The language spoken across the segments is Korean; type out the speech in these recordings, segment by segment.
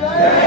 Yeah.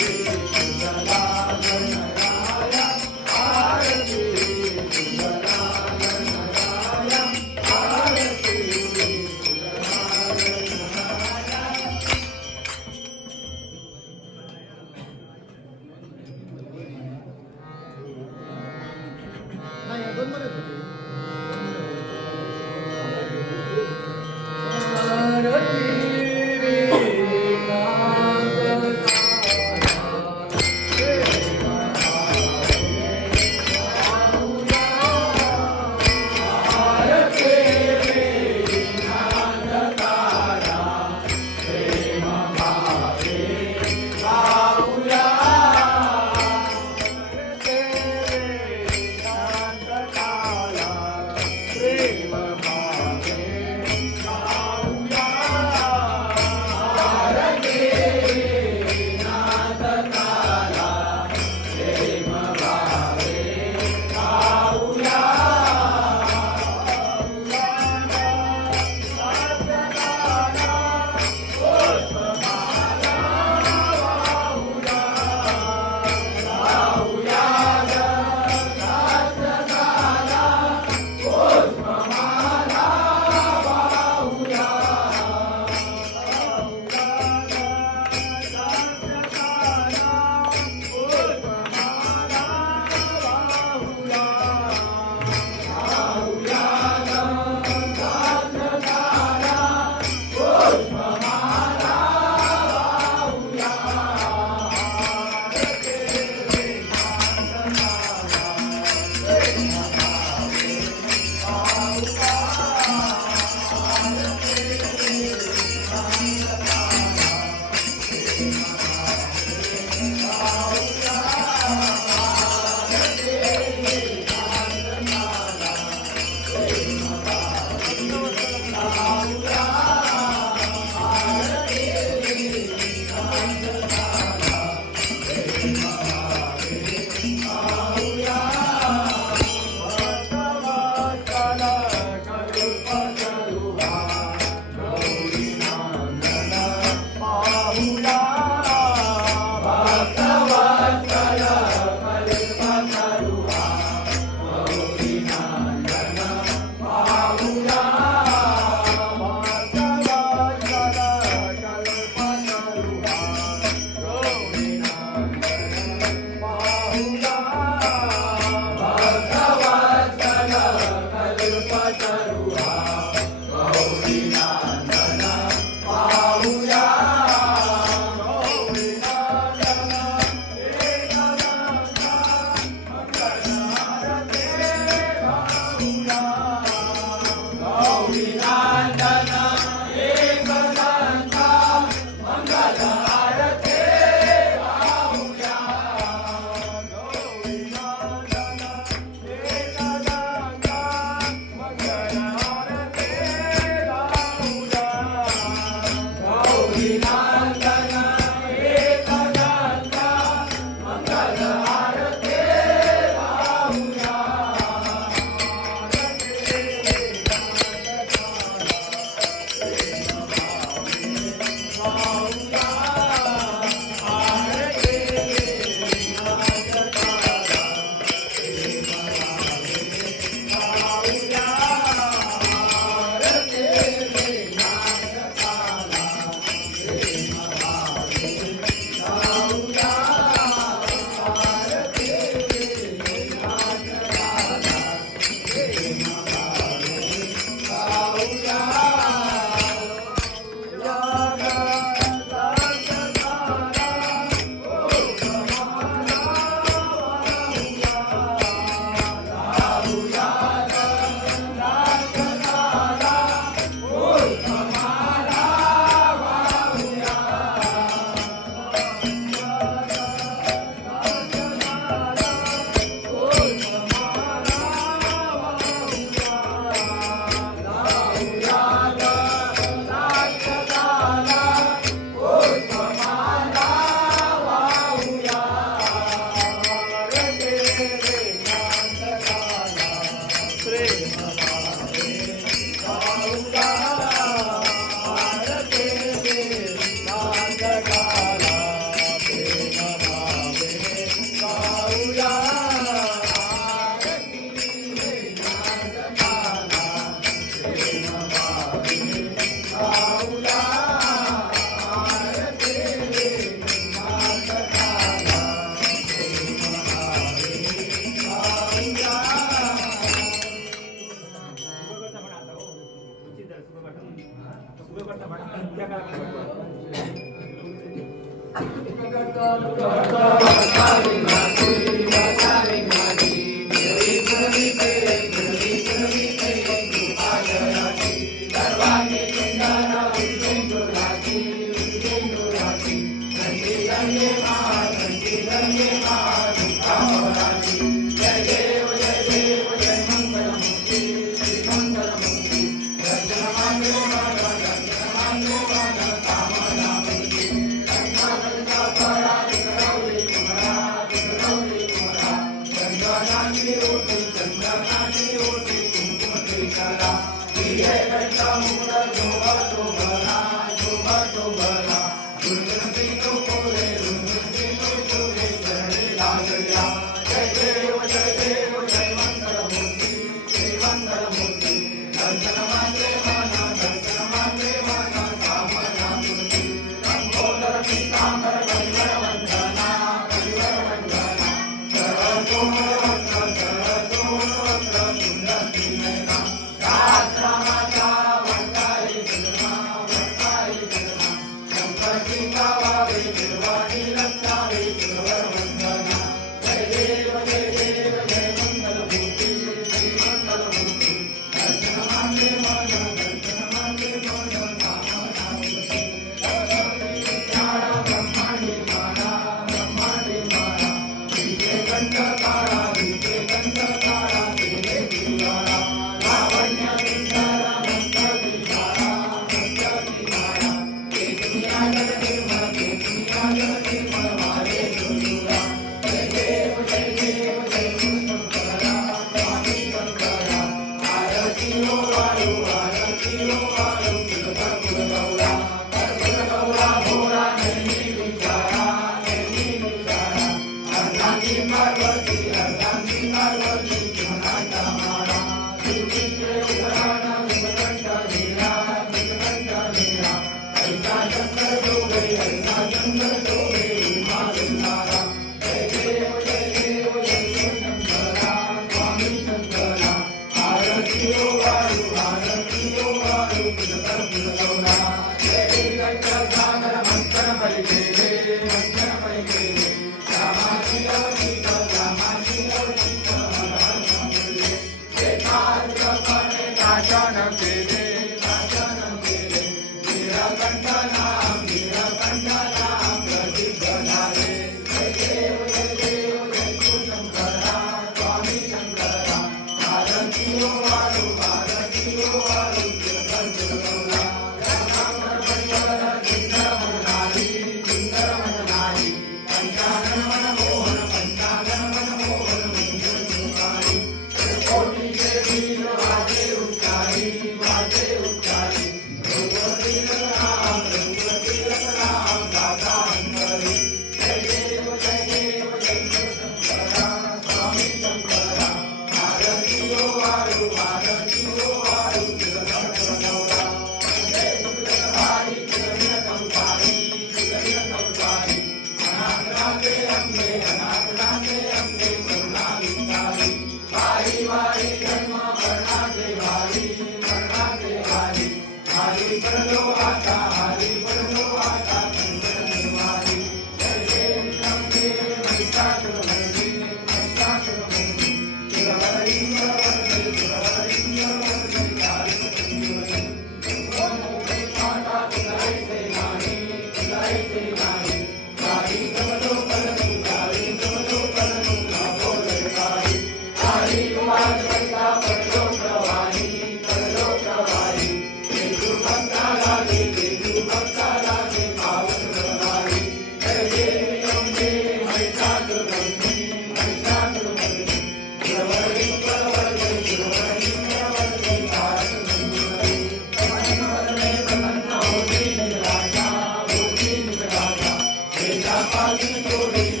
Gracias.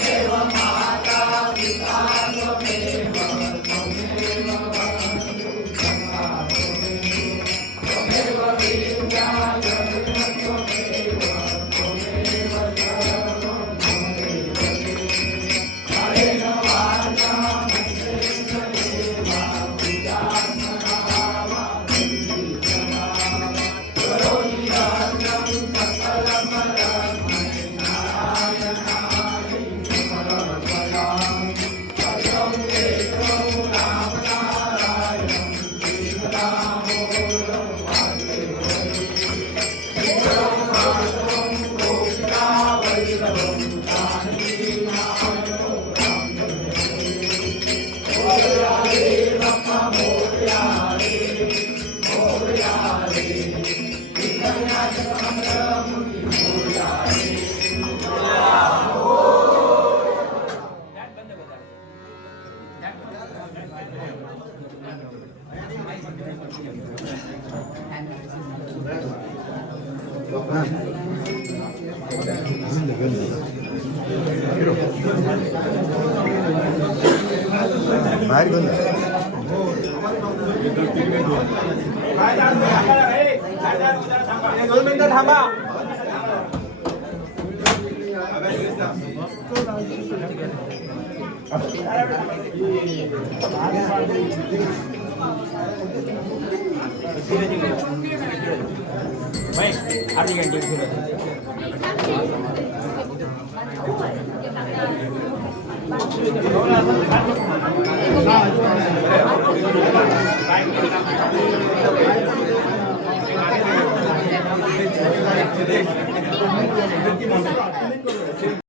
Devam. दोन मिनिटं थांबा अर्धी घंटे